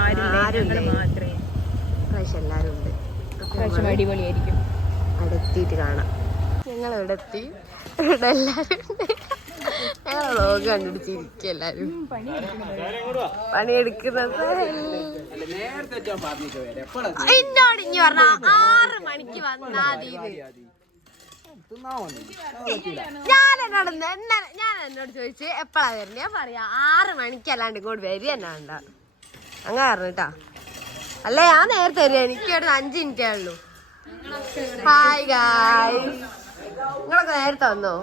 ആരുമില്ല ആരുമില്ല. മാത്രമേ. ഉണ്ട് അടിപൊളിയായിരിക്കും. അടുത്തിട്ട് കാണാം. ഞങ്ങൾ ഇവിടെ എത്തി ഇവിടെ എല്ലാരും ഉണ്ട് ഞങ്ങൾ വ്ലോഗ് കണ്ടുപിടിച്ചിരിക്കും എല്ലാരും പണിയെടുക്കുന്നത്. എന്നോട് ഇനി പറഞ്ഞ ആറ് മണിക്ക് വന്നാ ഞാൻ എന്നോട് ഞാൻ എന്നോട് ചോദിച്ചു എപ്പോഴാ വരുന്നത് ഞാൻ പറയാ ആറ് മണിക്കല്ലാണ്ട് ഇങ്ങോട്ട് വരിക എന്നാ അങ്ങനെ പറഞ്ഞിട്ടാ അല്ല ഞാൻ നേരത്തെ വരിക. എനിക്ക് ഇവിടെ അഞ്ച് മിനിറ്റേ ഉള്ളൂ. ഹായ് ഗായ് നിങ്ങളൊക്കെ നേരത്തെ വന്നോ?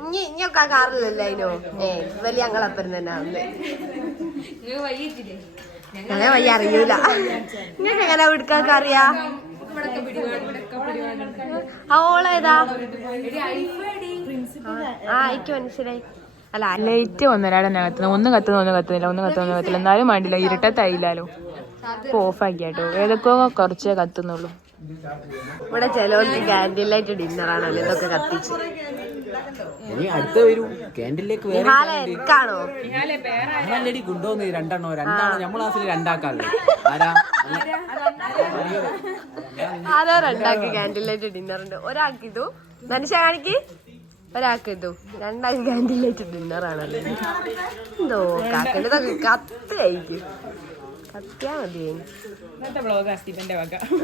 ഇനി ഇനിയൊക്കെ ആ കാറിലല്ലേ അതിനോ? ഏ വലിയ ഞങ്ങളപ്പുറം തന്നെ വന്നേ ഞങ്ങളെ വയ്യ അറിയൂല. നിങ്ങൾക്ക് എങ്ങനെ എടുക്കാനൊക്കെ അറിയാ? ആ ഓളേതാ? ആ എനിക്ക് മനസ്സിലായി. അല്ല ലൈറ്റ് ഒന്നരാടെ കത്തുന്നത് ഒന്ന് കത്തുന്നു ഒന്ന് കത്തുന്നില്ല ഒന്ന് കത്തുന്നു ഒന്ന് കത്തില്ല എന്നാലും വേണ്ടില്ല ഇരുട്ടത്തായില്ലല്ലോ ഇപ്പൊ ഓഫ് ആക്കി കേട്ടോ ഏതൊക്കെയോ കുറച്ചേ കത്തുന്നുള്ളൂ. ഇവിടെ ചിലവർക്ക് ക്യാൻഡിൽ ലൈറ്റ് ഡിന്നറാണല്ലോ ഇതൊക്കെ കത്തിച്ച്. ഇനി അടുത്ത വരൂ. ക്യാൻഡിലേക്ക് വേറെ രണ്ടെണ്ണോ. രണ്ടാണോ ക്ലാസ്സിൽ രണ്ടാക്കാറില്ലേ? ആരാ? ആരോ രണ്ടാൾക്ക് ക്യാൻഡിൽ ലൈറ്റ് ഡിന്നർ ഉണ്ട്. ഒരാൾക്ക് ഇതു. ധനുഷ കാണിക്ക്. ഒരാൾക്ക് ഇതു രണ്ടാൾക്ക് ക്യാൻഡിൽ ലൈറ്റ് ഡിന്നർ ആണല്ലോ എന്തോ ഇതൊക്കെ കത്ത് കഴിക്കും കത്തിയാ മതി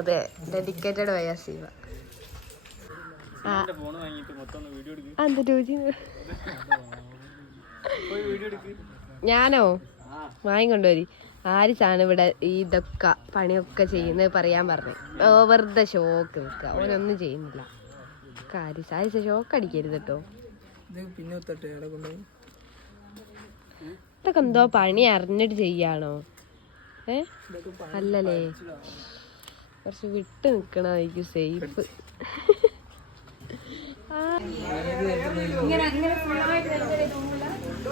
അതെ ഡെഡിക്കേറ്റഡ് എന്താ രുചി? ഞാനോ? വാങ്ങിക്കൊണ്ടുവരി. ആരിച്ചാണ് ഇവിടെ ഈ ഇതൊക്കെ പണിയൊക്കെ ചെയ്യുന്നത് പറയാൻ പറഞ്ഞു. ഓ വെറുതെ ഷോക്ക് നിൽക്കുക. അവനൊന്നും ചെയ്യുന്നില്ല. ആരിസ് ആരിച്ച ഷോക്ക് അടിക്കരുത് കേട്ടോ ഇതൊക്കെ എന്തോ പണി അറിഞ്ഞിട്ട് ചെയ്യാണോ? ഏ? അല്ലല്ലേ? കുറച്ച് വിട്ട് നിക്കണായിരിക്കും സേഫ്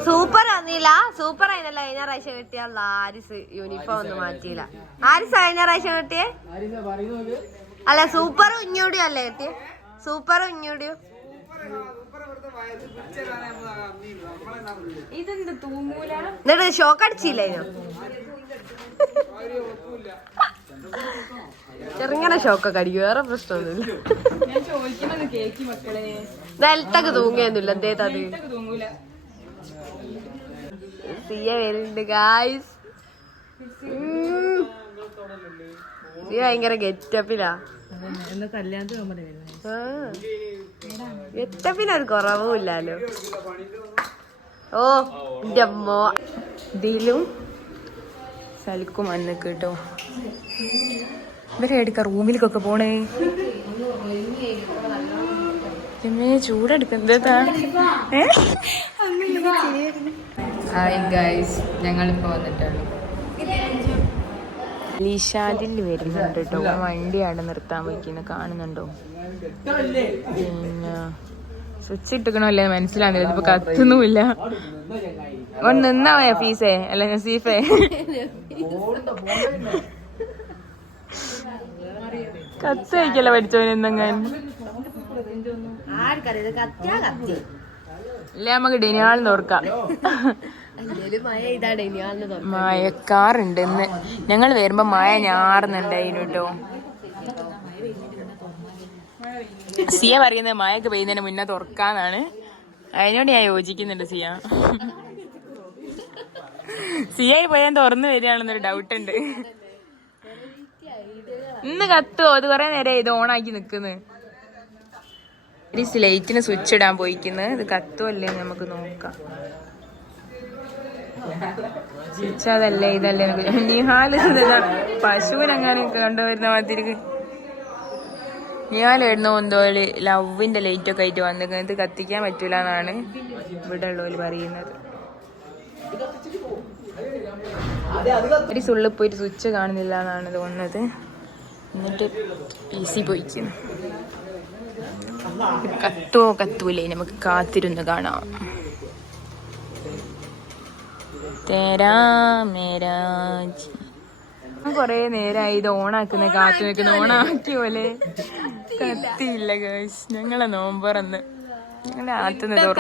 സൂപ്പർ ആന്നില്ല സൂപ്പർ ആയിരുന്നല്ല. കഴിഞ്ഞ പ്രാവശ്യം കിട്ടിയ ആരിസ് യൂണിഫോം ഒന്നും മാറ്റിയില്ല. ആരിസ് കഴിഞ്ഞ പ്രാവശ്യം കിട്ടിയേ? അല്ല സൂപ്പർ ഇഞ്ഞൂടിയോ അല്ലേ കിട്ടിയേ? സൂപ്പർ ഇഞ്ഞൂടിയോ ഇതെന്ത് തൂങ്ങൂല? എന്നിട്ട് ഷോക്ക് അടിച്ചില്ലേനോ ചെറുങ്ങനെ ഷോക്കൊക്കെ അടിക്കും വേറെ പ്രശ്നമൊന്നുമില്ല. നിലത്തൊക്കെ തൂങ്ങിയൊന്നുമില്ല എന്തേത് സിയ വരുന്നുണ്ട് ഗായ്സ് സിയ ഭയങ്കര ഗെറ്റപ്പിലാ ഗെറ്റപ്പിനൊരു കുറവുമില്ലല്ലോ ഓ എന്റെ അമ്മ. ദിലും സലിക്കും വന്ന് കേട്ടോ. ഇവരെ എടുക്ക റൂമിലേക്കൊക്കെ പോണേ. എമ്മേ ചൂടെടുക്കുന്നത് ഹായ് ഗൈസ് ഞങ്ങളിപ്പോ വന്നിട്ടാണ് ലീഷാദിൽ വരുന്നുണ്ട് കേട്ടോ വണ്ടിയാണ് നിർത്താൻ വയ്ക്കുന്നത് കാണുന്നുണ്ടോ? പിന്നെ സ്വിച്ച് ഇട്ടുക്കണല്ലേ മനസ്സിലാകുന്നില്ല ഇതിപ്പോ കത്തുന്നുമില്ല. ഒന്ന് നിന്നാ പോയാ ഫീസേ അല്ല നസീഫേ. കത്ത് കഴിക്കല്ല പഠിച്ചവൻ കത്തി. ഇല്ല നമുക്ക് ഡെനിയാൾ നോർക്കാം മഴക്കാറുണ്ട് ഇന്ന്. ഞങ്ങൾ വരുമ്പോ മഴ ഞാറുന്നുണ്ടായിരുന്നു കേട്ടോ സിയ പറയുന്നത് മഴയൊക്കെ പെയ്യുന്നതിന് മുന്നേ തുറക്കാന്നാണ്. അതിനോട് ഞാൻ യോജിക്കുന്നുണ്ട് സിയ. സിയ പോയാൽ തുറന്നു വരികയാണെന്നൊരു ഡൗട്ട് ഉണ്ട്. ഇന്ന് കത്തോ? അത് കുറെ നേരം ഇത് ഓണാക്കി നിക്കുന്നു. ഒരു ലൈറ്റിന് സ്വിച്ച് ഇടാൻ പോയിക്കുന്നത് ഇത് കത്തോ അല്ലേ നമുക്ക് നോക്കാം. അതല്ലേ ഇതല്ലേ. നിഹാൽ പശുവിനെങ്ങാനും കണ്ടുവരുന്ന മാതിരി നിഹാൽ എഴുന്ന എന്തോ ലവിന്റെ ലൈറ്റ് ഒക്കെ ആയിട്ട് വന്നിരിക്കുന്നത് കത്തിക്കാൻ പറ്റൂല എന്നാണ് ഇവിടെ ഉള്ളവര് പറയുന്നത്. ഒരു സുള്ളിൽ പോയിട്ട് സ്വിച്ച് കാണുന്നില്ല എന്നാണ് തോന്നുന്നത്. എന്നിട്ട് പി സി പോയിക്കുന്നു. കത്തോ കത്തൂലേ. നമുക്ക് കാത്തിരുന്ന് കാണാം. തേരാ. കൊറേ നേരായി ഇത് ഓണാക്കുന്ന കാത്തു നിൽക്കുന്ന ഓണാക്കി പോലെ. കത്തിയില്ല ഗേഴ്സ് ഞങ്ങളെ നോമ്പറന്ന്. ഞങ്ങളെ ആത്തുന്ന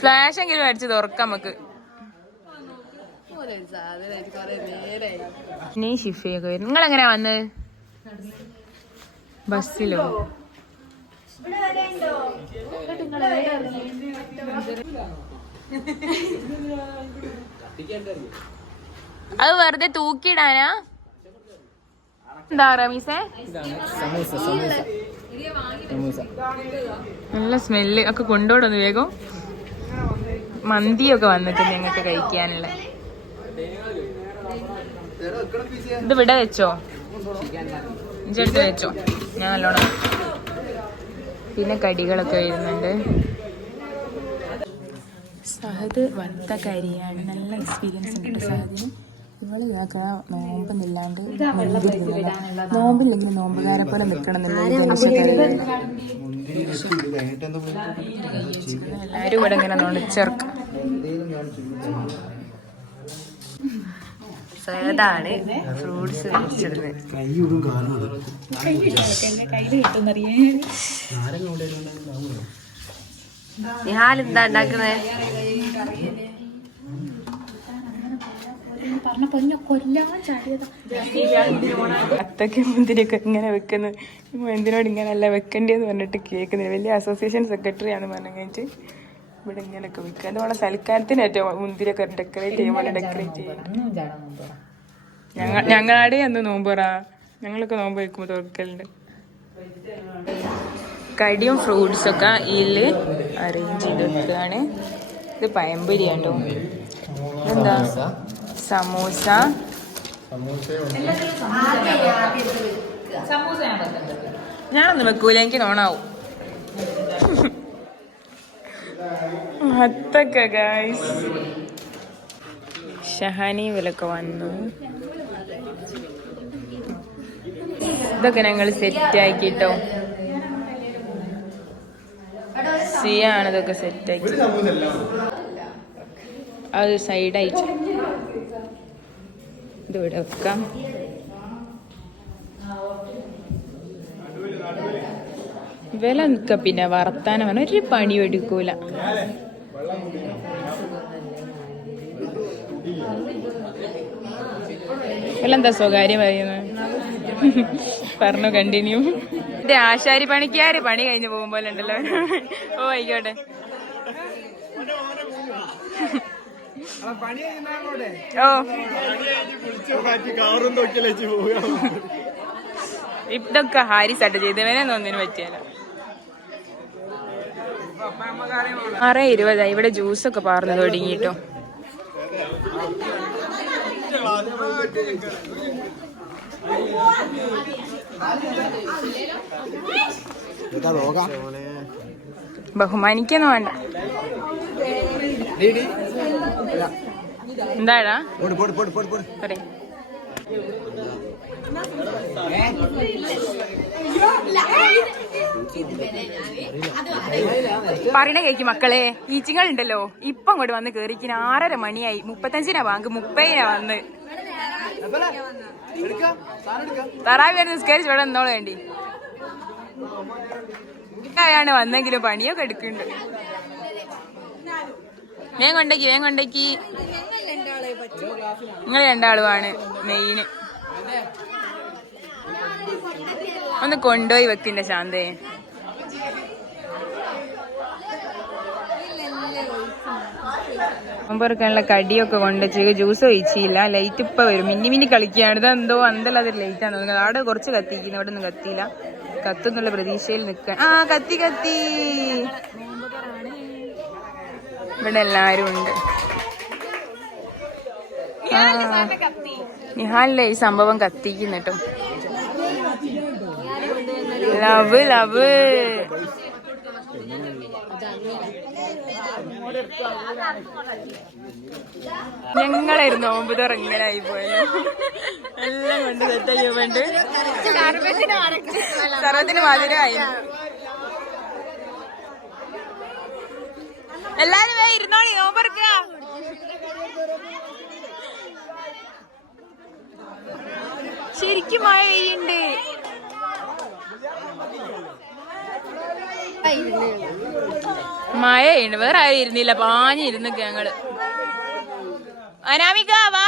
ഫ്ലാഷ് എങ്കിലും അടിച്ച് തുറക്കാം നമുക്ക്. നീ ഷിഫയൊക്കെ വരും. നിങ്ങൾ എങ്ങനെയാ വന്നത് ബസ്സിലോ അത് വെറുതെ തൂക്കിയിടാനാ? എന്താ റമീസേ. സമൂസ സമൂസ. സമൂസ. നല്ല സ്മെല്ല്. ഒക്കെ കൊണ്ടോടൊന്ന് വേഗം. മന്തിയൊക്കെ വന്നിട്ട് ഞങ്ങൾക്ക് കഴിക്കാനുള്ള. ഇത് ഇവിടെ വെച്ചോ? ഇഞ്ചെടുത്ത് വെച്ചോ? ഞാൻ നല്ലോണം പിന്നെ കടികളൊക്കെ വരുന്നുണ്ട്. സഹദ് വത്ത കരിയാണ്. നല്ല എക്സ്പീരിയൻസ് ഉണ്ട് സഹദിന്. ഇവൾ ഇതാക്ക നോമ്പെന്നില്ലാണ്ട് നോമ്പില്ലെങ്കിൽ നോമ്പുകാരെ പോലെ നിൽക്കണം എന്നുള്ളത് എല്ലാരും ഇവിടെ ഇങ്ങനെ നുണച്ചേർക്കും സേതാണ് ഫ്രൂട്ട്സ് കാണുന്നത് നിഹാൽ എന്താ അത്തൊക്കെ മുന്തിരിയൊക്കെ ഇങ്ങനെ വെക്കുന്നത് മുന്തിരിയോട് എന്തിനോട് ഇങ്ങനെയല്ല വെക്കണ്ടേന്ന് പറഞ്ഞിട്ട് കേൾക്കുന്നത് വലിയ അസോസിയേഷൻ സെക്രട്ടറിയാണ് പറഞ്ഞു പറഞ്ഞിട്ട് ഇവിടെ ഇങ്ങനെയൊക്കെ വെക്കുക. അത് നമ്മളെ സൽക്കാരത്തിന് ഏറ്റവും മുന്തിരിയൊക്കെ ഡെക്കറേറ്റ് ചെയ്യുമ്പോൾ ഡെക്കറേറ്റ് ചെയ്യും. ഞങ്ങൾ ഞങ്ങളാടെ അന്ന് നോമ്പുറ. ഞങ്ങളൊക്കെ നോമ്പ് വെക്കുമ്പോൾ തുറക്കലുണ്ട്. കടിയും ഫ്രൂട്ട്സ് ഒക്കെ ഇതിൽ അറേഞ്ച് ചെയ്ത് വെക്കുകയാണ് ഇത് പയമ്പൊരി കേട്ടോ എന്താ സമൂസ. ഞാനൊന്നും വെക്കൂല എനിക്ക് നോണാവും. അത്തൊക്കെ ഗായ്സ് ഷഹാനി വിലൊക്കെ വന്നു. ഇതൊക്കെ ഞങ്ങൾ സെറ്റ് ആക്കിട്ടോ. സിയാണ് ഇതൊക്കെ സെറ്റ് ആക്കി. അത് സൈഡായിട്ട് ഇവിടെ വെക്കാം. വില നിൽക്ക പിന്നെ വർത്താനം പറഞ്ഞ ഒരു പണി എടുക്കൂല. എന്താ സ്വകാര്യം പറയുന്നത് പറഞ്ഞു കണ്ടിന്യൂ ഇത് ആശാരി പണിക്കാര് പണി കഴിഞ്ഞ് പോലെ ഉണ്ടല്ലോ. ഓ ആയിക്കോട്ടെ. ഓ. ഇതൊക്കെ ഹാരിസാട്ട് ചെയ്തവനെ ഒന്നിനു പറ്റിയല്ല. ആറ് ഇരുപതായി. ഇവിടെ ജ്യൂസ് ഒക്കെ പാർന്നു തുടങ്ങിട്ടോ ബഹുമാനിക്കുന്നു വേണ്ട. എന്താടാ? പറയ്. പറയണ കേക്ക് മക്കളെ ഈച്ചിങ്ങൾ ഉണ്ടല്ലോ ഇപ്പൊ അങ്ങോട്ട് വന്ന് കേറിക്കിന് ആറര മണിയായി. മുപ്പത്തഞ്ചിനാ വാങ്ങ് മുപ്പതിനാ വന്ന്. തറാവി വരെ നിസ്കരിച്ച് ഇവിടെ എന്നോളെ വേണ്ടി ാണ് വന്നെങ്കിലും പണിയൊക്കെ എടുക്കുന്നുണ്ട്. വേഗം കൊണ്ടേക്ക് വേഗം കൊണ്ടേക്ക്. നിങ്ങൾ രണ്ടാളുമാണ് മെയിന് ഒന്ന് കൊണ്ടുപോയി വെക്കിന്റെ ശാന്തയെ മുമ്പൊരുക്കാനുള്ള കടിയൊക്കെ കൊണ്ട് കൊണ്ടുവച്ച് ജ്യൂസ് ഒഴിച്ചില്ല. ലൈറ്റ് ഇപ്പൊ വരും. മിന്നി മിന്നി കളിക്കുകയാണ്. ഇതെന്തോ അന്തല്ലാതെ ലൈറ്റ് ആണ്. തോന്നുന്നത് അവിടെ കുറച്ച് കത്തിക്കുന്നു. ഇവിടെ നിന്ന് കത്തിയില്ല. കത്തുന്നുള്ള പ്രതീക്ഷയിൽ നിൽക്കാൻ. ആ കത്തി കത്തി. ഇവിടെ എല്ലാരും ഉണ്ട്. നിഹാലിലെ ഈ സംഭവം കത്തിക്കുന്നു കേട്ടോ La ve, la ve. ഞങ്ങളായിരുന്നു ഒമ്പത് തുറങ്ങലായി പോയത്. എല്ലാം കണ്ട് സെറ്റായി വേണ്ട സർവത്തിന് മധുരമായി. എല്ലാരും വേ ഇരുന്നോളി നോമ്പറക്ക ശരിക്കും മഴ പെയ്യണ്ടേ മഴയുണ്ട് വേറെ ആരും ഇരുന്നില്ല. പാഞ്ഞിരുന്നു ഞങ്ങൾ. അനാമിക വാ.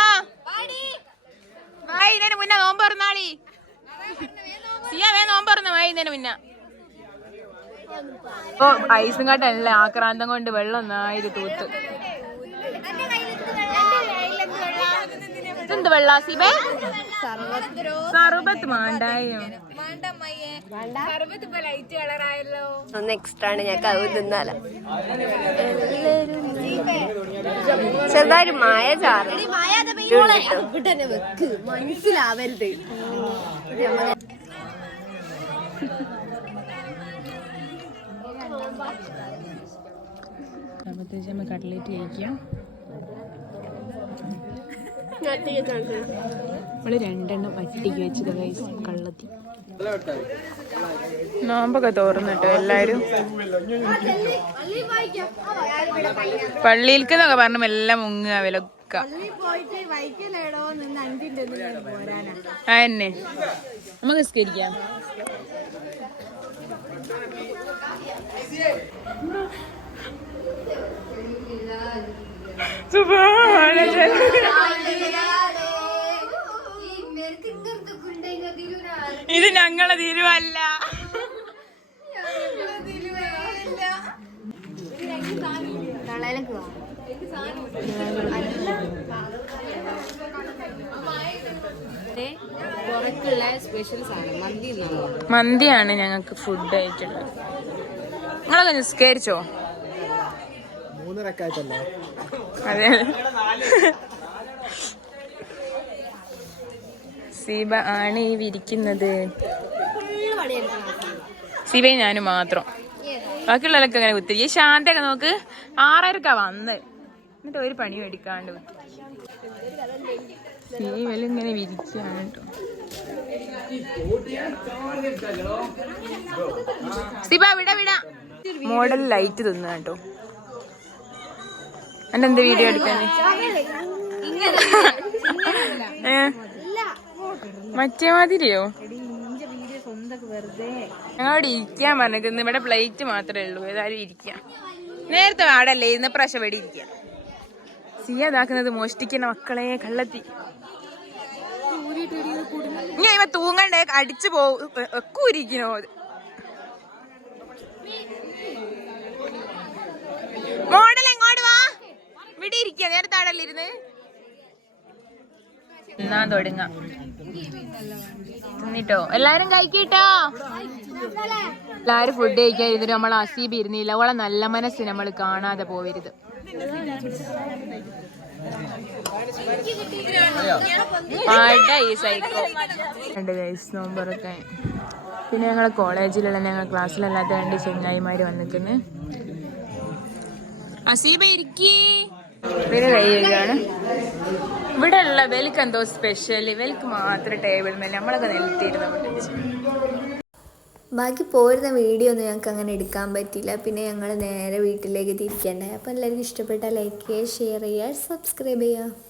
മുന്നേ നോമ്പ് തുറന്നാളി ഐസും കാട്ടല്ല ആക്രാന്തം കൊണ്ട് വെള്ളം നായിരു തൂത്ത്. എന്ത് വെള്ള സിബേ? സർബത്ത് മാണ്ടായോ? നെക്സ്റ്റ് ആണ് ഞാൻ കവ് തിന്നാല ചെറുതായൊരു മായ ചാറ്. മനസ്സിലാവരുത്. നമ്മൾ കട്ട്ലേറ്റ് കഴിക്കാം. നമ്മൾ രണ്ടെണ്ണം വട്ടിക്ക് വെച്ചത് ഗൈസ് കള്ളത്തി. നോമ്പൊക്കെ തോർന്നിട്ടോ എല്ലാരും. പള്ളിയിൽക്കെന്നൊക്കെ പറഞ്ഞു എല്ലാം മുങ്ങുക വിലക്ക അതന്നെ. നമുക്ക് നിസ്കരിക്കാം. ഇത് ഞങ്ങളെ തീരുവല്ല. മന്തിയാണ് ഞങ്ങൾക്ക് ഫുഡ് ആയിട്ടുള്ളത്. നിങ്ങളൊക്കെ നിസ്കരിച്ചോ? മൂന്നരക്കായിട്ടല്ലേ? അതെ. സീബ ആണ് ഈ വിരിക്കുന്നത്. സീബയും ഞാനും മാത്രം. ബാക്കിയുള്ളവരൊക്കെ അങ്ങനെ കുത്തിരി ഈ ശാന്തയൊക്കെ നോക്ക്. ആറരക്കാ വന്ന്. എന്നിട്ട് ഒരു പണി മേടിക്കാണ്ട് സീവലിങ്ങനെ ഇങ്ങനെ കേട്ടോ സീബ വിട വിട. മോഡൽ ലൈറ്റ് തിന്നു കേട്ടോ എന്റെ എന്ത് വീഡിയോ എടുക്കാൻ? മറ്റേ മാതിരിയോ? ഞങ്ങളോട് ഇരിക്കാൻ പറഞ്ഞിരിക്കുന്നു ഇവിടെ പ്ലേറ്റ് മാത്രമേ ഉള്ളൂ. ഏതായാലും ഇരിക്കാം. നേരത്തെ ആടല്ലേ ഇന്ന് പ്രാവശ്യം ഇവിടെ ഇരിക്കാം. സിയ ഇതാക്കുന്നത് മോഷ്ടിക്കുന്ന മക്കളെ കള്ളത്തി. ഇവ തൂങ്ങണ്ടേ? അടിച്ചു പോകും ഒക്കെ ഉരിക്കണോ മോഡൽ എങ്ങോട്ട് വാ ഇവിടെ ആടല്ലേ ഇരുന്ന്? എന്നാ തുടങ്ങാം. എന്നിട്ടോ എല്ലാരും കഴിക്കട്ടോ? എല്ലാരും ഫുഡ് കഴിക്കാൻ ഇരുന്നിട്ട് നമ്മൾ അസീബ് ഇരുന്നില്ല. അവളെ നല്ല മനസ്സ് നമ്മൾ കാണാതെ പോവരുത്. നോമ്പറൊക്കെ. പിന്നെ ഞങ്ങളെ കോളേജിലുള്ള ഞങ്ങൾ ക്ലാസ്സിലല്ലാത്ത രണ്ട് ചെങ്ങായിമാര് വന്നിട്ടുണ്ട്. അസീബ ഇരിക്കേ. പിന്നെ കൈ ഇവിടെ ഉള്ള ഇവൽക്ക് എന്തോ സ്പെഷ്യൽ ഇവൽക്ക് മാത്രം ടേബിൾ മേലെ നമ്മളൊക്കെ നിലത്തിരുന്ന് ബാക്കി പോരുന്ന വീഡിയോ ഒന്നും ഞങ്ങൾക്ക് അങ്ങനെ എടുക്കാൻ പറ്റിയില്ല. പിന്നെ ഞങ്ങൾ നേരെ വീട്ടിലേക്ക് തിരിക്കണ്ടായി അപ്പോൾ എല്ലാവർക്കും ഇഷ്ടപ്പെട്ടാൽ ലൈക്ക് ചെയ്യുക ഷെയർ ചെയ്യുക സബ്സ്ക്രൈബ് ചെയ്യുക.